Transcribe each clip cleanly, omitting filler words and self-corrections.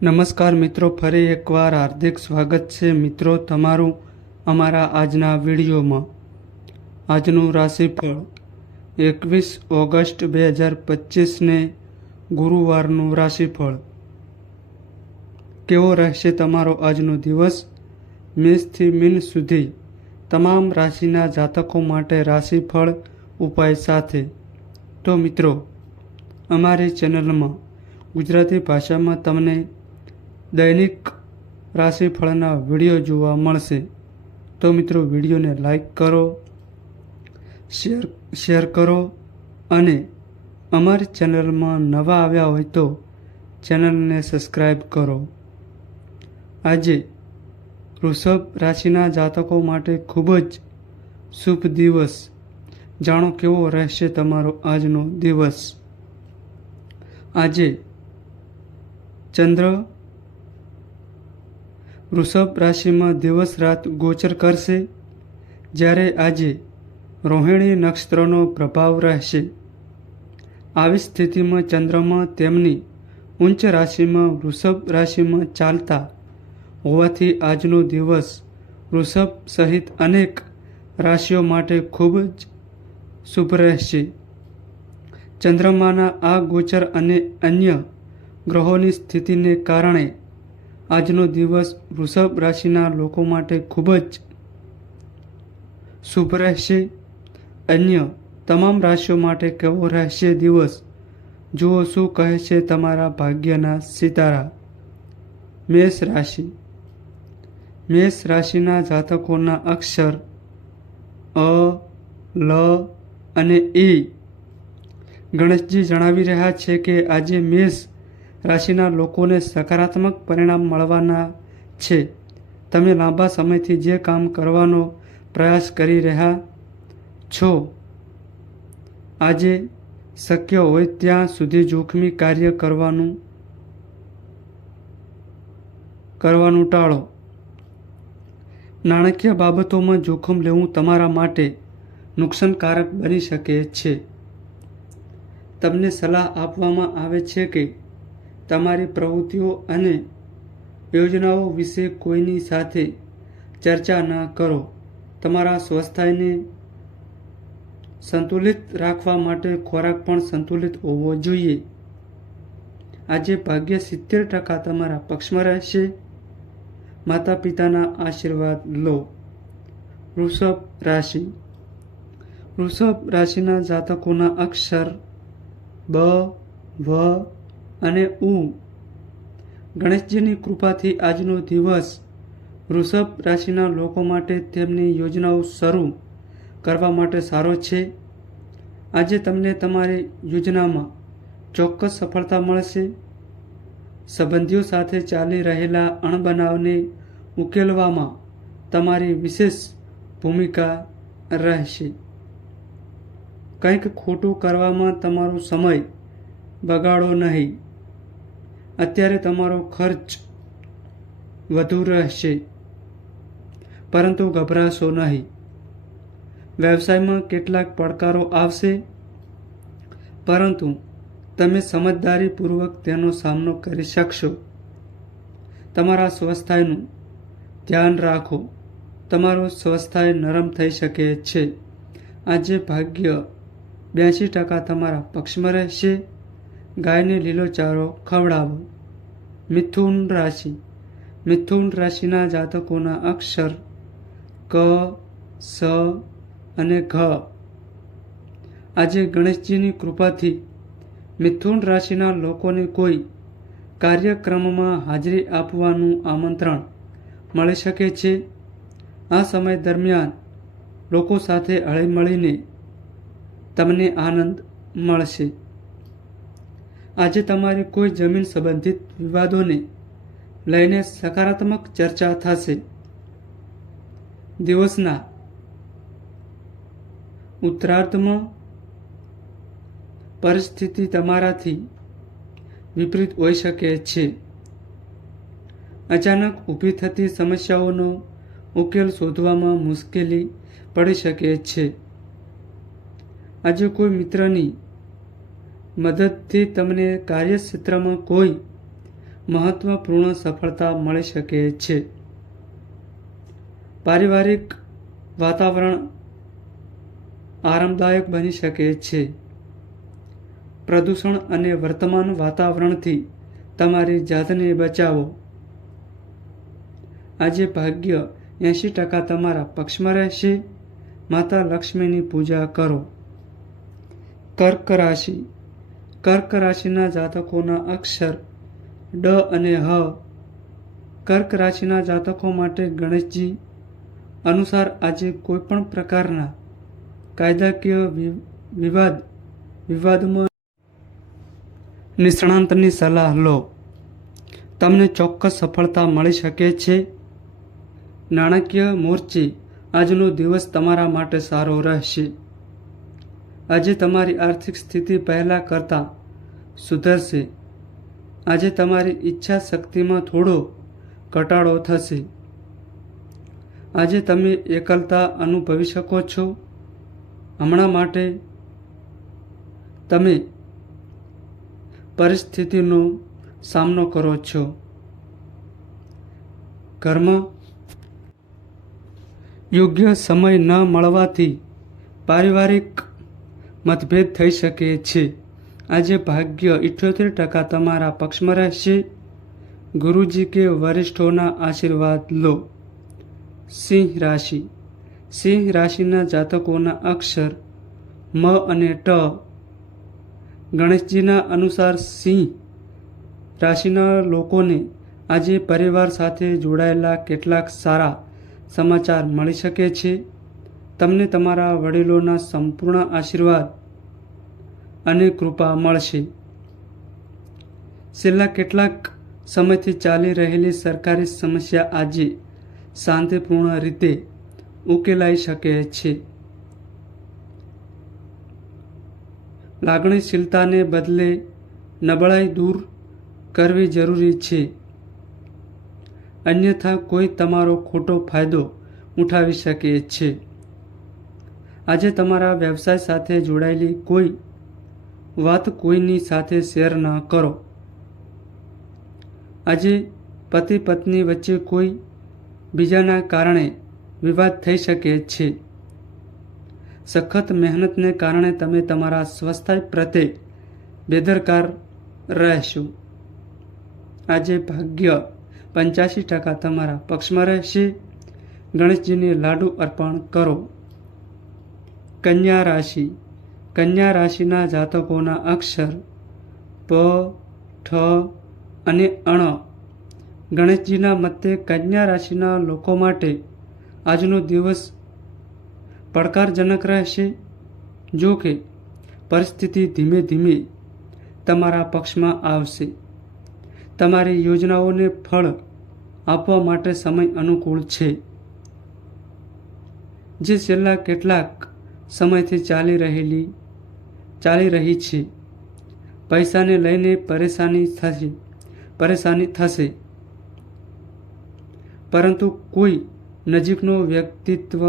નમસ્કાર મિત્રો, ફરી એકવાર હાર્દિક સ્વાગત છે મિત્રો તમારું અમારા આજના વિડીયોમાં। આજનું રાશિફળ 21 ઓગસ્ટ 2025ને ગુરુવારનું રાશિફળ। કેવો રહેશે તમારો આજનો દિવસ? મેષથી મીન સુધી તમામ રાશિના જાતકો માટે રાશિફળ ઉપાય સાથે। તો મિત્રો, અમારી ચેનલમાં ગુજરાતી ભાષામાં તમને દૈનિક રાશિફળના વિડીયો જોવા મળશે। તો મિત્રો, વિડીયોને લાઈક કરો, શેર કરો અને અમારી ચેનલમાં નવા આવ્યા હોય તો ચેનલને સબસ્ક્રાઈબ કરો। આજે વૃષભ રાશિના જાતકો માટે ખૂબ જ શુભ દિવસ। જાણો કેવો રહેશે તમારો આજનો દિવસ। આજે ચંદ્ર વૃષભ રાશિમાં દિવસ રાત ગોચર કરશે, જ્યારે આજે રોહિણી નક્ષત્રનો પ્રભાવ રહેશે। આવી સ્થિતિમાં ચંદ્રમાં તેમની ઉચ્ચ રાશિમાં વૃષભ રાશિમાં ચાલતા હોવાથી આજનો દિવસ વૃષભ સહિત અનેક રાશિઓ માટે ખૂબ જ શુભ રહેશે। ચંદ્રમાના આ ગોચર અને અન્ય ગ્રહોની સ્થિતિને કારણે આજનો દિવસ વૃષભ રાશિના લોકો માટે ખૂબ જ શુભ રહેશે। અન્ય તમામ રાશિઓ માટે કેવો રહેશે દિવસ? જુઓ શું કહે છે તમારા ભાગ્યના સિતારા। મેષ રાશિ। મેષ રાશિના જાતકોના અક્ષર અ, લ અને ઈ। ગણેશજી જણાવી રહ્યા છે કે આજે મેષ રાશિના લોકોને સકારાત્મક પરિણામ મળવાના છે। તમે લાંબા સમયથી જે કામ કરવાનો પ્રયાસ કરી રહ્યા છો, આજે શક્ય હોય ત્યાં સુધી જોખમી કાર્ય કરવાનું ટાળો। નાણાકીય બાબતોમાં જોખમ લેવું તમારા માટે નુકસાનકારક બની શકે છે। તમને સલાહ આપવામાં આવે છે કે તમારી પ્રવૃત્તિઓ અને યોજનાઓ વિશે કોઈની સાથે ચર્ચા ન કરો। તમારા સ્વાસ્થ્યને સંતુલિત રાખવા માટે ખોરાક પણ સંતુલિત હોવો જોઈએ। આજે ભાગ્ય 70% તમારા પક્ષમાં રહેશે। માતા પિતાના આશીર્વાદ લો। વૃષભ રાશિ। વૃષભ રાશિના જાતકોના અક્ષર બ, વ અને ઉ। ગણેશજીની કૃપાથી આજનો દિવસ વૃષભ રાશિના લોકો માટે તેમની યોજનાઓ શરૂ કરવા માટે સારો છે। આજે તમને તમારી યોજનામાં ચોક્કસ સફળતા મળશે। સંબંધીઓ સાથે ચાલી રહેલા અણબનાવને ઉકેલવામાં તમારી વિશેષ ભૂમિકા રહેશે। કંઈક ખોટું કરવામાં તમારો સમય બગાડો નહીં। અત્યારે તમારો ખર્ચ વધુ રહેશે, પરંતુ ગભરાશો નહીં। વ્યવસાયમાં કેટલાક પડકારો આવશે, પરંતુ તમે સમજદારીપૂર્વક તેનો સામનો કરી શકશો। તમારા સ્વાસ્થ્યનું ધ્યાન રાખો। તમારું સ્વાસ્થ્ય નરમ થઈ શકે છે। આજે ભાગ્ય 82% તમારા પક્ષમાં રહેશે। ગાયને લીલો ચારો ખવડાવો। મિથુન રાશિ। મિથુન રાશિના જાતકોના અક્ષર ક, સ અને ઘ। આજે ગણેશજીની કૃપાથી મિથુન રાશિના લોકોને કોઈ કાર્યક્રમમાં હાજરી આપવાનું આમંત્રણ મળી શકે છે। આ સમય દરમિયાન લોકો સાથે હળીમળીને તમને આનંદ મળશે। આજે તમારી કોઈ જમીન સંબંધિત વિવાદોને લઈને સકારાત્મક ચર્ચા થશે। દિવસના ઉત્તરાર્ધમાં પરિસ્થિતિ તમારાથી વિપરીત હોઈ શકે છે। અચાનક ઊભી થતી સમસ્યાઓનો ઉકેલ શોધવામાં મુશ્કેલી પડી શકે છે। આજે કોઈ મિત્રની મદદથી તમને કાર્યક્ષેત્રમાં કોઈ મહત્વપૂર્ણ સફળતા મળી શકે છે. પારિવારિક વાતાવરણ આરામદાયક બની શકે છે. પ્રદૂષણ અને વર્તમાન વાતાવરણથી તમારી જાતને બચાવો. આજે ભાગ્ય 80% તમારા પક્ષમાં રહેશે. માતા લક્ષ્મીની પૂજા કરો. કર્ક રાશિ. કર્ક રાશિના જાતકોના અક્ષર ડ અને હ. કર્ક રાશિના જાતકો માટે ગણેશજી અનુસાર આજે કોઈપણ પ્રકારના કાયદાકીય વિવાદમાં નિષ્ણાંતની સલાહ લો. તમને ચોક્કસ સફળતા મળી શકે છે. નાણાકીય મોરચે આજનો દિવસ તમારા માટે સારો રહેશે. આજે તમારી આર્થિક સ્થિતિ પહેલા કરતાં સુધરશે. આજે તમારી ઈચ્છા શક્તિમાં થોડો ઘટાડો થશે. આજે તમે એકલતા અનુભવી શકો છો. હમણાં માટે તમે પરિસ્થિતિનો સામનો કરો છો. ઘરમાં યોગ્ય સમય ન મળવાથી પારિવારિક મતભેદ થઈ શકે છે. આજે ભાગ્ય 78% તમારા પક્ષમાં રહેશે. ગુરુજી કે વરિષ્ઠોના આશીર્વાદ લો. સિંહ રાશિ. સિંહ રાશિના જાતકોના અક્ષર મ અને ટ. ગણેશજીના અનુસાર સિંહ રાશિના લોકોને આજે પરિવાર સાથે જોડાયેલા કેટલાક સારા સમાચાર મળી શકે છે. તમને તમારા વડીલોના સંપૂર્ણ આશીર્વાદ અને કૃપા મળશે. છેલ્લા કેટલાક સમયથી ચાલી રહેલી સરકારી સમસ્યા આજે શાંતિપૂર્ણ રીતે ઉકેલાઈ શકે છે. લાગણીશીલતાને બદલે નબળાઈ દૂર કરવી જરૂરી છે. અન્યથા કોઈ તમારો ખોટો ફાયદો ઉઠાવી શકે છે. આજે તમારા વ્યવસાય સાથે જોડાયેલી કોઈ વાત કોઈની સાથે શેર ન કરો. આજે પતિ પત્ની વચ્ચે કોઈ બીજાના કારણે વિવાદ થઈ શકે છે. સખત મહેનતને કારણે તમે તમારા સ્વાસ્થ્ય પ્રત્યે બેદરકાર રહેશો. આજે ભાગ્ય 85% તમારા પક્ષમાં રહેશે. ગણેશજીને લાડુ અર્પણ કરો. કન્યા રાશિ. કન્યા રાશિના જાતકોના અક્ષર પ, ઠ અને અણ. ગણેશજીના મતે કન્યા રાશિના લોકો માટે આજનો દિવસ પડકારજનક રહેશે. જો કે પરિસ્થિતિ ધીમે ધીમે તમારા પક્ષમાં આવશે. તમારી યોજનાઓને ફળ આપવા માટે સમય અનુકૂળ છે. જે છેલ્લા કેટલાક સમયથી ચાલી રહી છે. પૈસાને લઈને પરેશાની થશે, પરંતુ કોઈ નજીકનો વ્યક્તિત્વ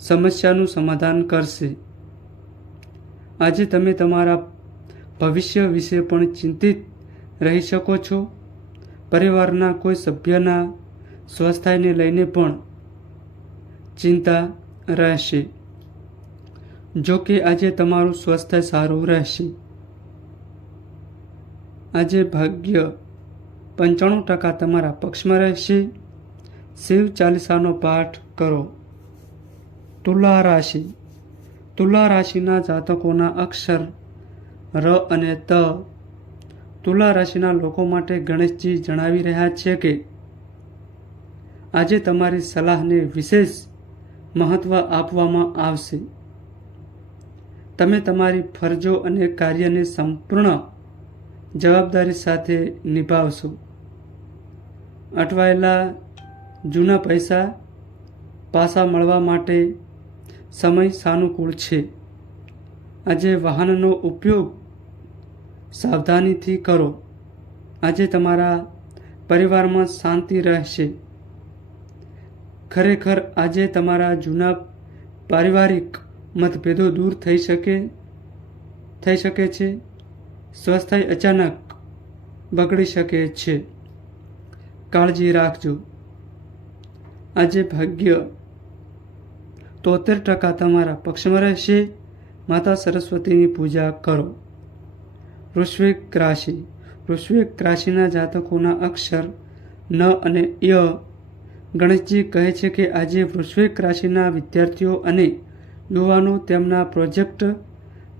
સમસ્યાનું સમાધાન કરશે. આજે તમે તમારા ભવિષ્ય વિશે પણ ચિંતિત રહી શકો છો. પરિવારના કોઈ સભ્યના સ્વાસ્થ્યને લઈને પણ ચિંતા રહેશે. જો કે આજે તમારું સ્વાસ્થ્ય સારું રહેશે. આજે ભાગ્ય 95% તમારા પક્ષમાં રહેશે. શિવ ચાલીસાનો પાઠ કરો. તુલા રાશિ. તુલા રાશિના જાતકોના અક્ષર ર અને ત. તુલા રાશિના લોકો માટે ગણેશજી જણાવી રહ્યા છે કે આજે તમારી સલાહને વિશેષ મહત્વ આપવામાં આવશે. તમે તમારી ફરજો અને કાર્યને સંપૂર્ણ જવાબદારી સાથે નિભાવશો. અટવાયેલા જૂના પૈસા પાછા મળવા માટે સમય સાનુકૂળ છે. આજે વાહનનો ઉપયોગ સાવધાનીથી કરો. આજે તમારા પરિવારમાં શાંતિ રહેશે. ખરેખર આજે તમારા જૂના પારિવારિક મતભેદો દૂર થઈ શકે છે. સ્વાસ્થ્ય અચાનક બગડી શકે છે. કાળજી રાખજો. આજે ભાગ્ય 73% તમારા પક્ષમાં રહેશે. માતા સરસ્વતીની પૂજા કરો. વૃશ્ચિક રાશિ. વૃશ્ચિક રાશિના જાતકોના અક્ષર ન અને ય. ગણેશજી કહે છે કે આજે વૃશ્ચિક રાશિના વિદ્યાર્થીઓ અને યુવાનો તેમના પ્રોજેક્ટ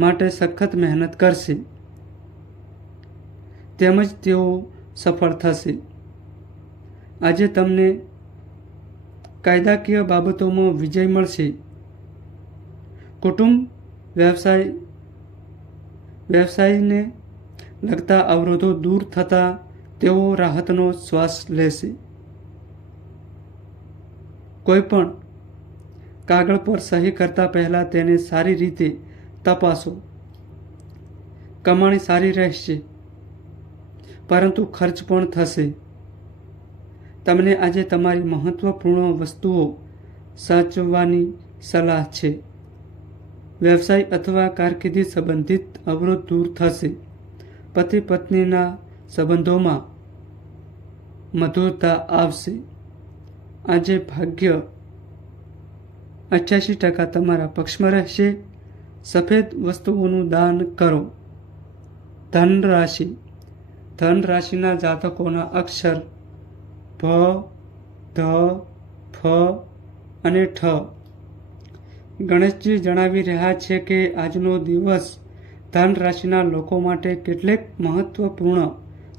માટે સખત મહેનત કરશે, તેમજ તેઓ સફળ થશે. આજે તમને કાયદાકીય બાબતોમાં વિજય મળશે. કુટુંબ વ્યવસાયને લગતા અવરોધો દૂર થતાં તેઓ રાહતનો શ્વાસ લેશે. કોઈપણ કાગળ પર સહી કરતા પહેલા તેને સારી રીતે તપાસો. કમાણી સારી રહેશે, પરંતુ ખર્ચ પણ થશે. તમને આજે તમારી મહત્વપૂર્ણ વસ્તુઓ સાચવવાની સલાહ છે. વ્યવસાય અથવા કારકિર્દી સંબંધિત અવરોધ દૂર થશે. પતિ પત્નીના સંબંધોમાં મધુરતા આવશે. આજે ભાગ્ય 88% તમારા પક્ષમાં રહેશે. સફેદ વસ્તુઓનું દાન કરો. ધન રાશિ. ધન રાશિના જાતકોના અક્ષર ભ, ધ, ફ અને ઠ. ગણેશજી જણાવી રહ્યા છે કે આજનો દિવસ ધન રાશિના લોકો માટે કેટલીક મહત્વપૂર્ણ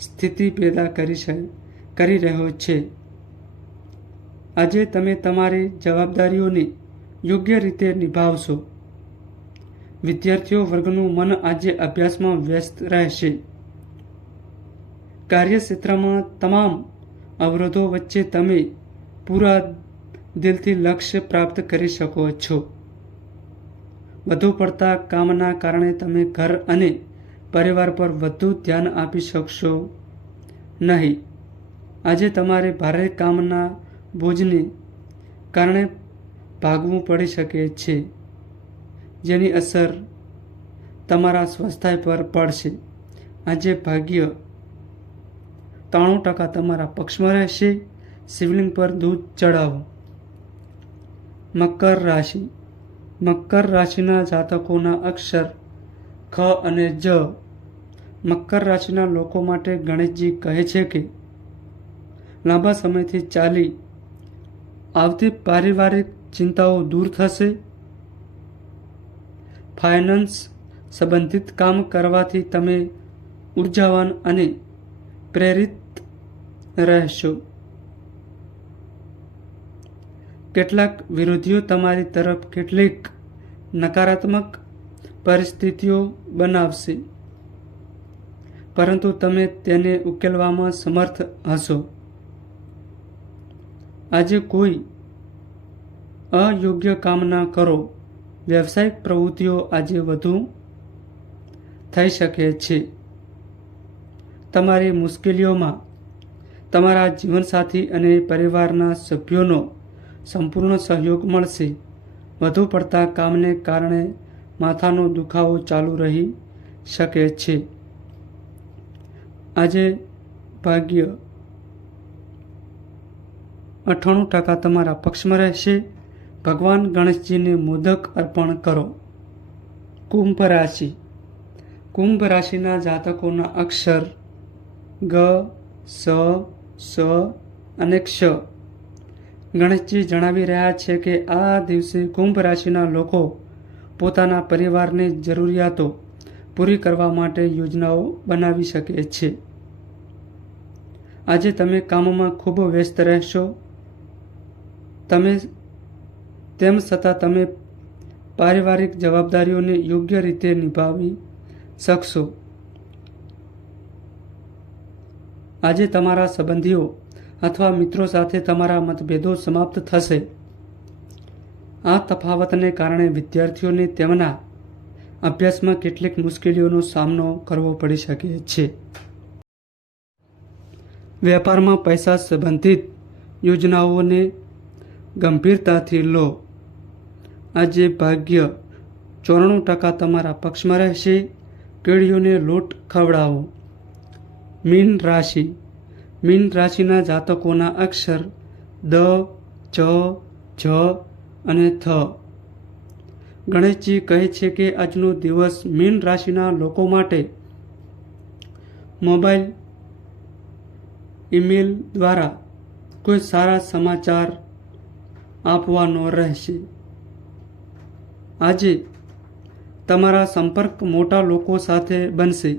સ્થિતિ પેદા કરી રહ્યો છે. આજે તમે તમારી જવાબદારીઓને યોગ્ય રીતે નિભાવશો. વિદ્યાર્થીઓ વર્ગનું મન આજે અભ્યાસમાં વ્યસ્ત રહેશે. કાર્યક્ષેત્રમાં તમામ અવરોધો વચ્ચે તમે પૂરા દિલથી લક્ષ્ય પ્રાપ્ત કરી શકો છો. વધુ પડતા કામના કારણે તમે ઘર અને પરિવાર પર વધુ ધ્યાન આપી શકશો નહીં. આજે તમારે ભારે કામના બોજને કારણે ભાગવું પડી શકે છે, જેની અસર તમારા સ્વાસ્થ્ય પર પડશે. આજે ભાગ્ય 93% તમારા પક્ષમાં રહેશે. શિવલિંગ પર દૂધ ચડાવો. મકર રાશિ. મકર રાશિના જાતકોના અક્ષર ખ અને જ. મકર રાશિના લોકો માટે ગણેશજી કહે છે કે લાંબા સમયથી ચાલી આવતી પારિવારિક ચિંતાઓ દૂર થશે. ફાઇનાન્સ સંબંધિત કામ કરવાથી તમે ઉર્જાવાન અને પ્રેરિત રહેશો. કેટલાક વિરોધીઓ તમારી તરફ કેટલીક નકારાત્મક પરિસ્થિતિઓ બનાવશે, પરંતુ તમે તેને ઉકેલવામાં સમર્થ હશો. આજે કોઈ અયોગ્ય કામ ના કરો. વ્યવસાયિક પ્રવૃત્તિઓ આજે વધુ થઈ શકે છે. તમારી મુશ્કેલીઓમાં તમારા જીવનસાથી અને પરિવારના સભ્યોનો સંપૂર્ણ સહયોગ મળશે. વધુ પડતા કામને કારણે માથાનો દુખાવો ચાલુ રહી શકે છે. આજે ભાગ્ય 98% તમારા પક્ષમાં રહેશે. ભગવાન ગણેશજીને મોદક અર્પણ કરો. કુંભ રાશિ. કુંભ રાશિના જાતકોના અક્ષર ગ, સ, સ અને ક્ષ. ગણેશજી જણાવી રહ્યા છે કે આ દિવસે કુંભ રાશિના લોકો પોતાના પરિવારની જરૂરિયાતો પૂરી કરવા માટે યોજનાઓ બનાવી શકે છે. આજે તમે કામમાં ખૂબ વ્યસ્ત રહેશો. તેમ છતાં તમે પારિવારિક જવાબદારીઓને યોગ્ય રીતે નિભાવી શકશો. આજે તમારા સંબંધીઓ અથવા મિત્રો સાથે તમારા મતભેદો સમાપ્ત થશે. આ તફાવતને કારણે વિદ્યાર્થીઓને તેમના અભ્યાસમાં કેટલીક મુશ્કેલીઓનો સામનો કરવો પડી શકે છે. વેપારમાં પૈસા સંબંધિત યોજનાઓને ગંભીરતાથી લો. આજે ભાગ્ય 94% તમારા પક્ષમાં રહેશે. કીડીઓને લોટ ખવડાવો. મીન રાશિ. મીન રાશિના જાતકોના અક્ષર દ, ચ, જ અને થ. ગણેશજી કહે છે કે આજનો દિવસ મીન રાશિના લોકો માટે મોબાઈલ, ઈમેલ દ્વારા કોઈ સારા સમાચાર આપવાનો રહેશે. આજે તમારા સંપર્ક મોટા લોકો સાથે બનશે.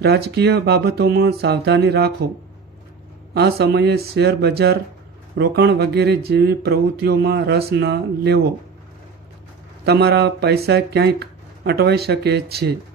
રાજકીય બાબતોમાં સાવધાની રાખો. આ સમયે શેર બજાર, રોકાણ વગેરે જેવી પ્રવૃત્તિઓમાં રસ ન લેવો. તમારા પૈસા ક્યાંક અટવાઈ શકે છે.